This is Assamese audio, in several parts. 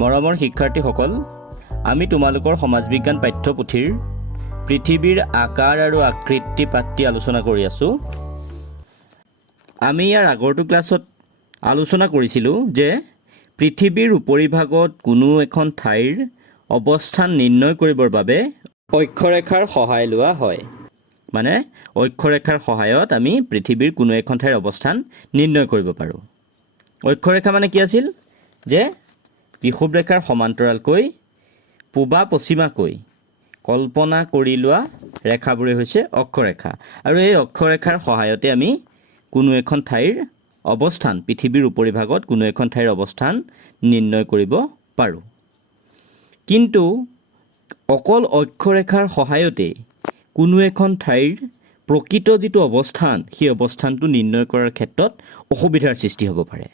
মৰমৰ শিক্ষাৰ্থীসকল, আমি তোমালোকৰ সমাজবিজ্ঞান পাঠ্যপুথিৰ পৃথিৱীৰ আকাৰ আৰু আকৃতি পাঠটি আলোচনা কৰি আছোঁ। আমি ইয়াৰ আগৰটো ক্লাছত আলোচনা কৰিছিলোঁ যে পৃথিৱীৰ উপৰিভাগত কোনো এখন ঠাইৰ অৱস্থান নিৰ্ণয় কৰিবৰ বাবে অক্ষৰেখাৰ সহায় লোৱা হয়। মানে অক্ষৰেখাৰ সহায়ত আমি পৃথিৱীৰ কোনো এখন ঠাইৰ অৱস্থান নিৰ্ণয় কৰিব পাৰোঁ। অক্ষৰেখা মানে কি আছিল? যে বিষুৱ ৰেখাৰ সমান্তৰালকৈ পূবা পশ্চিমাকৈ কল্পনা কৰি লোৱা ৰেখাবোৰে হৈছে অক্ষৰেখা। আৰু এই অক্ষৰেখাৰ সহায়তে আমি কোনো এখন ঠাইৰ অৱস্থান, পৃথিৱীৰ উপৰিভাগত কোনো এখন ঠাইৰ অৱস্থান নিৰ্ণয় কৰিব পাৰোঁ। কিন্তু অকল অক্ষৰেখাৰ সহায়তে কোনো এখন ঠাইৰ প্ৰকৃত যিটো অৱস্থান, সেই অৱস্থানটো নিৰ্ণয় কৰাৰ ক্ষেত্ৰত অসুবিধাৰ সৃষ্টি হ'ব পাৰে।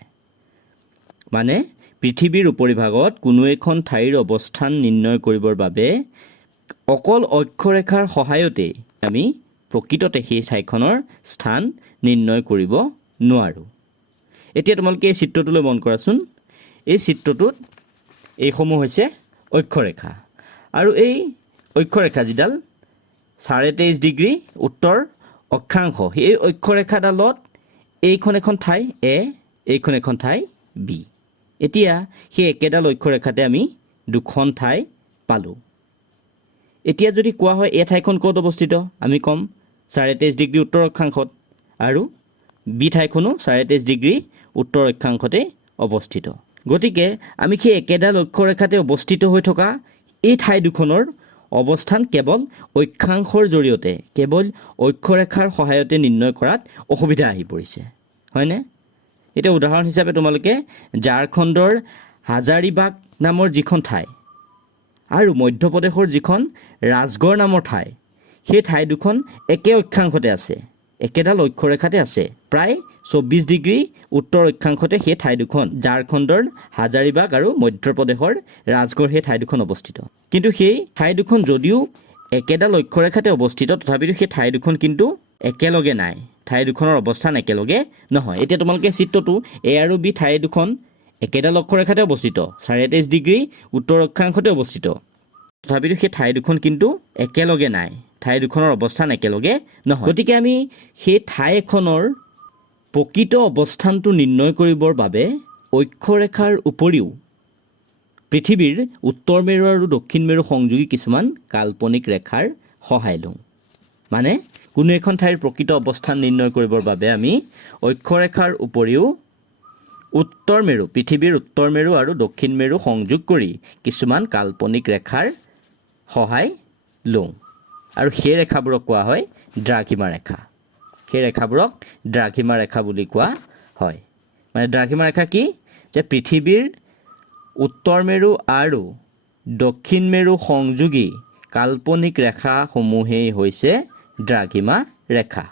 মানে পৃথিৱীৰ উপৰিভাগত কোনো এখন ঠাইৰ অৱস্থান নিৰ্ণয় কৰিবৰ বাবে অকল অক্ষৰেখাৰ সহায়তে আমি প্ৰকৃততে সেই ঠাইখনৰ স্থান নিৰ্ণয় কৰিব নোৱাৰোঁ। এতিয়া তোমালোকে এই চিত্ৰটোলৈ মন কৰাচোন। এই চিত্ৰটোত এইসমূহ হৈছে অক্ষৰেখা, আৰু এই অক্ষৰেখা যিডাল 23.5 ডিগ্ৰী উত্তৰ অক্ষাংশ, সেই অক্ষৰেখাডালত এইখন এখন ঠাই এ, এইখন এখন ঠাই বি। এতিয়া সেই একেডাল অক্ষৰেখাতে আমি দুখন ঠাই পালোঁ। এতিয়া যদি কোৱা হয় এই ঠাইখন ক'ত অৱস্থিত, আমি ক'ম 23.5 ডিগ্ৰী উত্তৰ অক্ষাংশত, আৰু বি ঠাইখনো 23.5 ডিগ্ৰী উত্তৰ অক্ষাংশতে অৱস্থিত। গতিকে আমি সেই একেডাল অক্ষৰেখাতে অৱস্থিত হৈ থকা এই ঠাই দুখনৰ অৱস্থান কেৱল অক্ষাংশৰ জৰিয়তে, কেৱল অক্ষৰেখাৰ সহায়তে নিৰ্ণয় কৰাত অসুবিধা আহি পৰিছে, হয়নে? এতিয়া উদাহৰণ হিচাপে তোমালোকে ঝাৰখণ্ডৰ হাজাৰিবাগ নামৰ যিখন ঠাই আৰু মধ্যপ্ৰদেশৰ যিখন ৰাজগড় নামৰ ঠাই, সেই ঠাই দুখন একে অক্ষাংশতে আছে, একেডাল অক্ষৰেখাতে আছে। প্ৰায় 24 ডিগ্ৰী উত্তৰ অক্ষাংশতে সেই ঠাই দুখন, ঝাৰখণ্ডৰ হাজাৰিবাগ আৰু মধ্যপ্ৰদেশৰ ৰাজগড়, সেই ঠাই দুখন অৱস্থিত। কিন্তু সেই ঠাই দুখন যদিও একেডাল অক্ষৰেখাতে অৱস্থিত, তথাপিতো সেই ঠাই দুখন কিন্তু একেলগে নাই, ঠাই দুখনৰ অৱস্থান একেলগে নহয়। এতিয়া তোমালোকে চিত্ৰটো এ আৰু বি ঠাই দুখন একেডাল অক্ষৰেখাতে অৱস্থিত, 23.5 ডিগ্ৰী উত্তৰ অক্ষাংশতে অৱস্থিত, তথাপিতো সেই ঠাই দুখন কিন্তু একেলগে নাই, ঠাই দুখনৰ অৱস্থান একেলগে নহয়। গতিকে আমি সেই ঠাই এখনৰ প্ৰকৃত অৱস্থানটো নিৰ্ণয় কৰিবৰ বাবে অক্ষৰেখাৰ উপৰিও পৃথিৱীৰ উত্তৰ মেৰু আৰু দক্ষিণ মেৰু সংযোগী কিছুমান কাল্পনিক ৰেখাৰ সহায় লওঁ। মানে কোনো এখন ঠাইৰ প্ৰকৃত অৱস্থান নিৰ্ণয় কৰিবৰ বাবে আমি অক্ষৰেখাৰ উপৰিও উত্তৰ মেৰু, পৃথিৱীৰ উত্তৰ মেৰু আৰু দক্ষিণ মেৰু সংযোগ কৰি কিছুমান কাল্পনিক ৰেখাৰ সহায় লওঁ। আৰু সেই ৰেখাবোৰক কোৱা হয় দ্ৰাঘিমা ৰেখা। সেই ৰেখাবোৰক দ্ৰাঘিমা ৰেখা বুলি কোৱা হয়। মানে দ্ৰাঘিমা ৰেখা কি? যে পৃথিৱীৰ উত্তৰ মেৰু আৰু দক্ষিণ মেৰু সংযোগী কাল্পনিক ৰেখাসমূহেই হৈছে দ্ৰাঘিমা ৰেখা।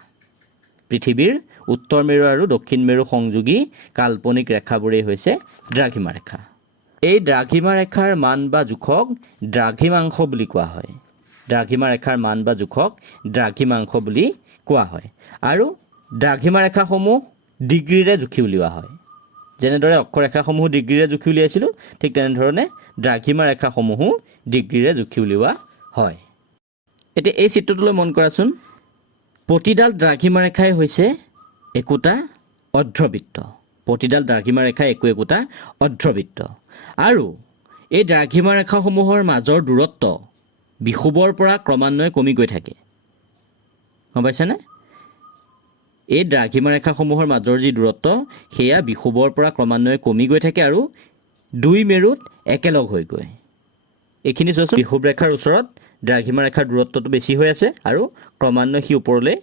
পৃথিৱীৰ উত্তৰ মেৰু আৰু দক্ষিণ মেৰু সংযোগী কাল্পনিক ৰেখাবোৰেই হৈছে দ্ৰাঘিমা ৰেখা। এই দ্ৰাঘিমা ৰেখাৰ মান বা জোখক দ্ৰাঘিমাংশ বুলি কোৱা হয়। দ্ৰাঘিমা ৰেখাৰ মান বা জোখক দ্ৰাঘিমাংশ বুলি কোৱা হয়। আৰু দ্ৰাঘিমা ৰেখাসমূহ ডিগ্ৰীৰে জুখি উলিওৱা হয়। যেনেদৰে অক্ষৰেখাসমূহ ডিগ্ৰীৰে জুখি উলিয়াইছিলোঁ, ঠিক তেনেধৰণে দ্ৰাঘিমা ৰেখাসমূহো ডিগ্ৰীৰে জুখি উলিওৱা হয়। এতিয়া এই চিত্ৰটোলৈ মন কৰাচোন। প্ৰতিডাল দ্ৰাঘিমা ৰেখাই হৈছে একোটা অৰ্ধবৃত্ত। প্ৰতিডাল দ্ৰাঘিমা ৰেখাই একোটা অৰ্ধবৃত্ত। আৰু এই দ্ৰাঘিমা ৰেখাসমূহৰ মাজৰ দূৰত্ব বিষুৱৰ পৰা ক্ৰমান্বয়ে কমি গৈ থাকে, গম পাইছানে? এই দ্ৰাঘিমা ৰেখাসমূহৰ মাজৰ যি দূৰত্ব, সেয়া বিষুৱৰ পৰা ক্ৰমান্বয়ে কমি গৈ থাকে আৰু দুই মেৰুত একেলগ হৈ গৈ। এইখিনি চোৱাচোন, বিষুৱ ৰেখাৰ ওচৰত দ্ৰাঘিমা ৰেখাৰ দূৰত্বটো বেছি হৈ আছে আৰু ক্ৰমান্বয়ে সি ওপৰলৈ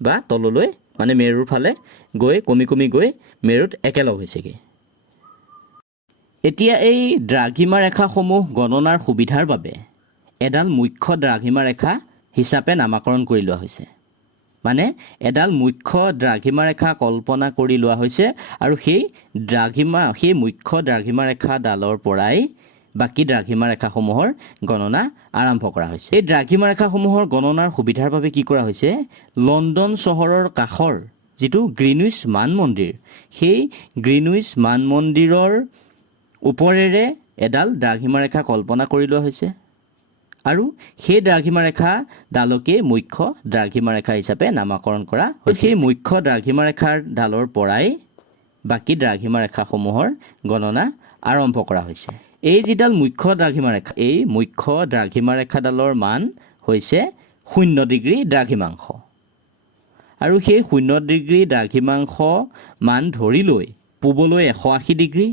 বা তললৈ, মানে মেৰুৰ ফালে গৈ কমি কমি গৈ মেৰুত একেলগ হৈছেগৈ। এতিয়া এই দ্ৰাঘিমা ৰেখাসমূহ গণনাৰ সুবিধাৰ বাবে এডাল মুখ্য দ্ৰাঘিমা ৰেখা হিচাপে নামাকৰণ কৰি লোৱা হৈছে। মানে এডাল মুখ্য দ্ৰাঘিমা ৰেখা কল্পনা কৰি লোৱা হৈছে, আৰু সেই মুখ্য দ্ৰাঘিমা ৰেখাডালৰ পৰাই বাকী দ্ৰাঘিমা ৰেখাসমূহৰ গণনা আৰম্ভ কৰা হৈছে। এই দ্ৰাঘিমা ৰেখাসমূহৰ গণনাৰ সুবিধাৰ বাবে কি কৰা হৈছে, লণ্ডন চহৰৰ কাষৰ যিটো গ্ৰীণউইচ মান মন্দিৰ, সেই গ্ৰীণউইচ মান মন্দিৰৰ ওপৰেৰে এডাল দ্ৰাঘিমা ৰেখা কল্পনা কৰি লোৱা হৈছে আৰু সেই দ্ৰাঘিমা ৰেখাডালকে মুখ্য দ্ৰাঘিমা ৰেখা হিচাপে নামাকৰণ কৰা হৈছে। সেই মুখ্য দ্ৰাঘিমা ৰেখাৰ ডালৰ পৰাই বাকী দ্ৰাঘিমা ৰেখাসমূহৰ গণনা আৰম্ভ কৰা হৈছে। এই যিডাল মুখ্য দ্ৰাঘিমা ৰেখা, এই মুখ্য দ্ৰাঘিমা ৰেখাডালৰ মান হৈছে 0 ডিগ্ৰী দ্ৰাঘিমাংশ আৰু সেই 0 ডিগ্ৰী দ্ৰাঘিমাংশ মান ধৰি লৈ পূবলৈ 180 ডিগ্ৰী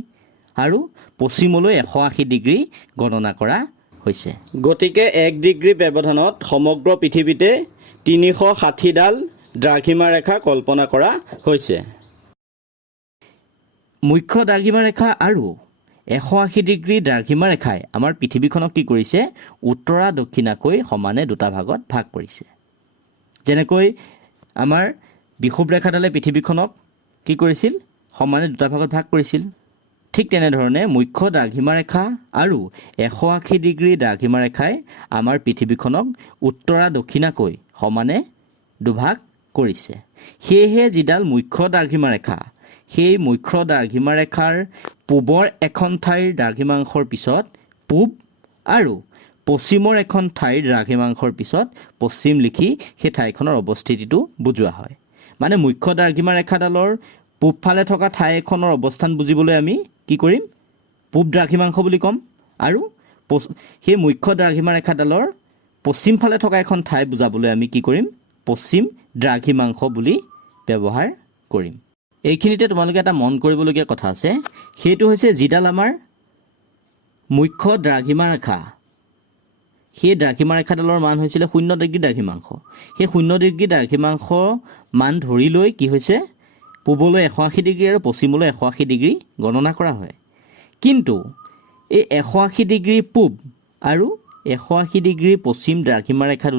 আৰু পশ্চিমলৈ 180 ডিগ্ৰী গণনা কৰা হৈছে। গতিকে 1 ডিগ্ৰী ব্যৱধানত সমগ্ৰ পৃথিৱীতে 360ডাল দ্ৰাঘিমা ৰেখা কল্পনা কৰা হৈছে। মুখ্য দ্ৰাঘিমা ৰেখা আৰু 180 ডিগ্ৰী দ্ৰাঘিমা ৰেখাই আমাৰ পৃথিৱীখনক কি কৰিছে? উত্তৰা দক্ষিণাকৈ সমানে দুটা ভাগত ভাগ কৰিছে। যেনেকৈ আমাৰ বিষুৱ ৰেখাডালে পৃথিৱীখনক কি কৰিছিল? সমানে দুটা ভাগত ভাগ কৰিছিল। ঠিক তেনেধৰণে মুখ্য দ্ৰাঘিমা ৰেখা আৰু 180 ডিগ্ৰী দ্ৰাঘিমা ৰেখাই আমাৰ পৃথিৱীখনক উত্তৰা দক্ষিণাকৈ সমানে দুভাগ কৰিছে। সেয়েহে যিডাল মুখ্য দ্ৰাঘিমা ৰেখা, সেই মুখ্য দ্ৰাঘিমা ৰেখাৰ পূবৰ এখন ঠাইৰ দ্ৰাঘিমাংশৰ পিছত পূব আৰু পশ্চিমৰ এখন ঠাইৰ দ্ৰাঘিমাংশৰ পিছত পশ্চিম লিখি সেই ঠাইখনৰ অৱস্থিতিটো বুজোৱা হয়। মানে মুখ্য দ্ৰাঘিমা ৰেখাডালৰ পূবফালে থকা ঠাই এখনৰ অৱস্থান বুজিবলৈ আমি কি কৰিম? পূব দ্ৰাঘিমাংশ বুলি ক'ম আৰু সেই মুখ্য দ্ৰাঘিমা ৰেখাডালৰ পশ্চিমফালে থকা এখন ঠাই বুজাবলৈ আমি কি কৰিম? পশ্চিম দ্ৰাঘিমাংশ বুলি ব্যৱহাৰ কৰিম। এইখিনিতে তোমালোকে এটা মন কৰিবলগীয়া কথা আছে, সেইটো হৈছে যিডাল আমাৰ মুখ্য দ্ৰাঘিমা ৰেখা, সেই দ্ৰাঘিমা ৰেখাডালৰ মান হৈছিলে 0 ডিগ্ৰী দ্ৰাঘিমাংশ। সেই 0 ডিগ্ৰী দ্ৰাঘিমাংশ মান ধৰি লৈ কি হৈছে? পূবলৈ 180 ডিগ্ৰী আৰু পশ্চিমলৈ 180 ডিগ্ৰী গণনা কৰা হয়। কিন্তু এই 180 ডিগ্ৰী পূব আৰু 180 ডিগ্ৰী পশ্চিম দ্ৰাঘিমা ৰেখা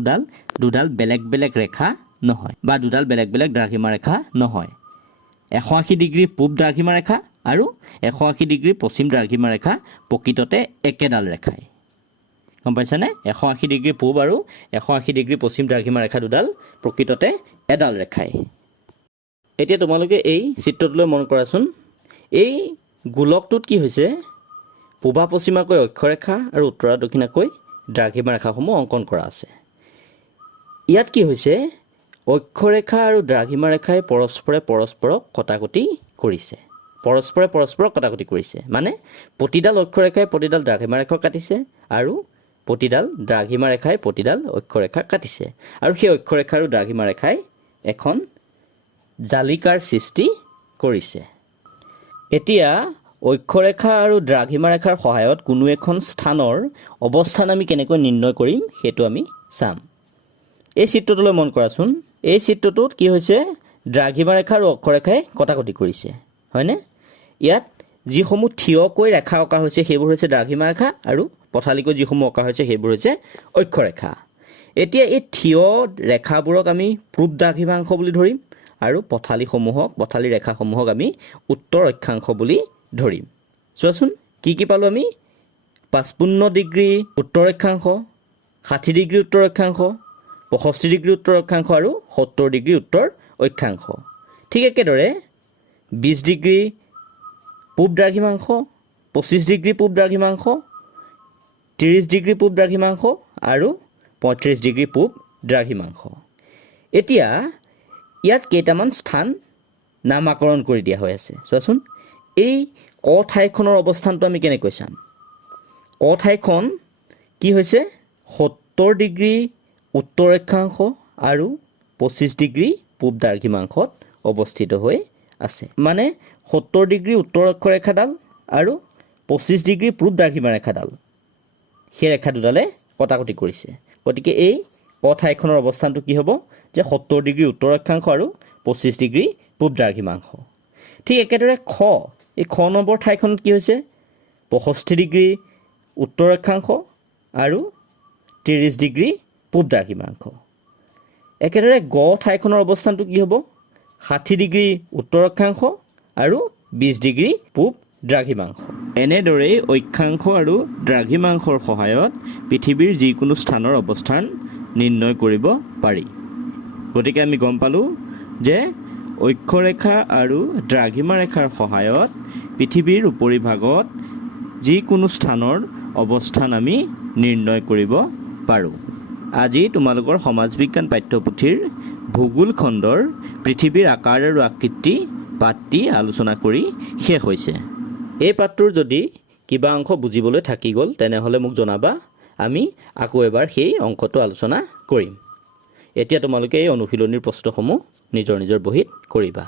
দুডাল বেলেগ বেলেগ ৰেখা নহয় বা দুডাল বেলেগ বেলেগ দ্ৰাঘিমা ৰেখা নহয়। 180 ডিগ্ৰী পূব দ্ৰাঘিমা ৰেখা আৰু 180 ডিগ্ৰী পশ্চিম দ্ৰাঘিমা ৰেখা প্ৰকৃততে একেডাল ৰেখাই। গম পাইছানে? 180 ডিগ্ৰী পূব আৰু 180 ডিগ্ৰী পশ্চিম দ্ৰাঘিমা ৰেখা দুডাল প্ৰকৃততে এডাল ৰেখাই। এতিয়া তোমালোকে এই চিত্ৰটোলৈ মন কৰাচোন। এই গোলকটোত কি হৈছে? পূবা পশ্চিমাকৈ অক্ষৰেখা আৰু উত্তৰা দক্ষিণাকৈ দ্ৰাঘিমা ৰেখাসমূহ অংকন কৰা আছে। ইয়াত কি হৈছে? অক্ষৰেখা আৰু দ্ৰাঘিমা ৰেখাই পৰস্পৰক কটাকটি কৰিছে। মানে প্ৰতিডাল অক্ষৰেখাই প্ৰতিডাল দ্ৰাঘিমা ৰেখা কাটিছে আৰু প্ৰতিডাল দ্ৰাঘিমা ৰেখাই প্ৰতিডাল অক্ষৰেখা কাটিছে। আৰু সেই অক্ষৰেখা আৰু দ্ৰাঘিমা ৰেখাই এখন জালিকাৰ সৃষ্টি কৰিছে। এতিয়া অক্ষৰেখা আৰু দ্ৰাঘিমা ৰেখাৰ সহায়ত কোনো এখন স্থানৰ অৱস্থান আমি কেনেকৈ নিৰ্ণয় কৰিম সেইটো আমি চাম। এই চিত্ৰটোলৈ মন কৰাচোন। এই চিত্ৰটোত কি হৈছে? দ্ৰাঘিমা ৰেখা আৰু অক্ষৰেখাই কটাকটি কৰিছে, হয়নে? ইয়াত যিসমূহ থিয়কৈ ৰেখা অঁকা হৈছে সেইবোৰ হৈছে দ্ৰাঘিমা ৰেখা আৰু পথালিকৈ যিসমূহ অঁকা হৈছে সেইবোৰ হৈছে অক্ষৰেখা। এতিয়া এই থিয় ৰেখাবোৰক আমি পূব দ্ৰাঘিমাংশ বুলি ধৰিম আৰু পথালি ৰেখাসমূহক আমি উত্তৰ অক্ষাংশ বুলি ধৰিম। চোৱাচোন কি কি পালোঁ আমি? 55 ডিগ্ৰী উত্তৰ অক্ষাংশ, 60 ডিগ্ৰী উত্তৰ অক্ষাংশ, 65 ডিগ্ৰী উত্তৰ অক্ষাংশ আৰু 70 ডিগ্ৰী উত্তৰ অক্ষাংশ। ঠিক একেদৰে 20 ডিগ্ৰী পূব দ্ৰাঘিমাংশ, 25 ডিগ্ৰী পূব দ্ৰাঘিমাংশ, 30 ডিগ্ৰী পূব দ্ৰাঘিমাংশ আৰু 35 ডিগ্ৰী পূব দ্ৰাঘিমাংশ। এতিয়া ইয়াত কেইটামান স্থান নামাকৰণ কৰি দিয়া হৈ আছে। চোৱাচোন এই ক ঠাইখনৰ অৱস্থানটো আমি কেনেকৈ চাম? ক ঠাইখন কি হৈছে? 70 ডিগ্ৰী উত্তৰ অক্ষাংশ আৰু 25 ডিগ্ৰী পূব দ্ৰাঘিমাংশত অৱস্থিত হৈ আছে। মানে 70 ডিগ্ৰী উত্তৰ অক্ষৰেখাডাল আৰু 25 ডিগ্ৰী পূব দ্ৰাঘিমা ৰেখাডাল, সেই ৰেখা দুডালে কটাকটি কৰিছে। গতিকে এই ক ঠাইখনৰ অৱস্থানটো কি হ'ব? যে 70 ডিগ্ৰী উত্তৰ অক্ষাংশ আৰু 25 ডিগ্ৰী পূব দ্ৰাঘিমাংশ। ঠিক একেদৰে এই খ নম্বৰ ঠাইখনত কি হৈছে? 65 ডিগ্ৰী উত্তৰ অক্ষাংশ আৰু 30 ডিগ্ৰী পূব দ্ৰাঘিমাংশ। একেদৰে গ ঠাইখনৰ অৱস্থানটো কি হ'ব? 60 ডিগ্ৰী উত্তৰ অক্ষাংশ আৰু 20 ডিগ্ৰী পূব দ্ৰাঘিমাংশ। এনেদৰেই অক্ষাংশ আৰু দ্ৰাঘিমাংশৰ সহায়ত পৃথিৱীৰ যিকোনো স্থানৰ অৱস্থান নিৰ্ণয় কৰিব পাৰি। গতিকে আমি গম পালোঁ যে অক্ষৰেখা আৰু দ্ৰাঘিমা ৰেখাৰ সহায়ত পৃথিৱীৰ উপৰিভাগত যিকোনো স্থানৰ অৱস্থান আমি নিৰ্ণয় কৰিব পাৰোঁ। আজি তোমালোকৰ সমাজ বিজ্ঞান পাঠ্যপুথিৰ ভূগোল খণ্ডৰ পৃথিৱীৰ আকাৰ আৰু আকৃতি পাঠটি আলোচনা কৰি শেষ হৈছে। এই পাঠটোৰ যদি কিবা অংশ বুজিবলৈ থাকি গ'ল তেনেহ'লে মোক জনাবা, আমি আকৌ এবাৰ সেই অংশটো আলোচনা কৰিম। এতিয়া তোমালোকে এই অনুশীলনীৰ প্ৰশ্নসমূহ নিজৰ নিজৰ বহীত কৰিবা।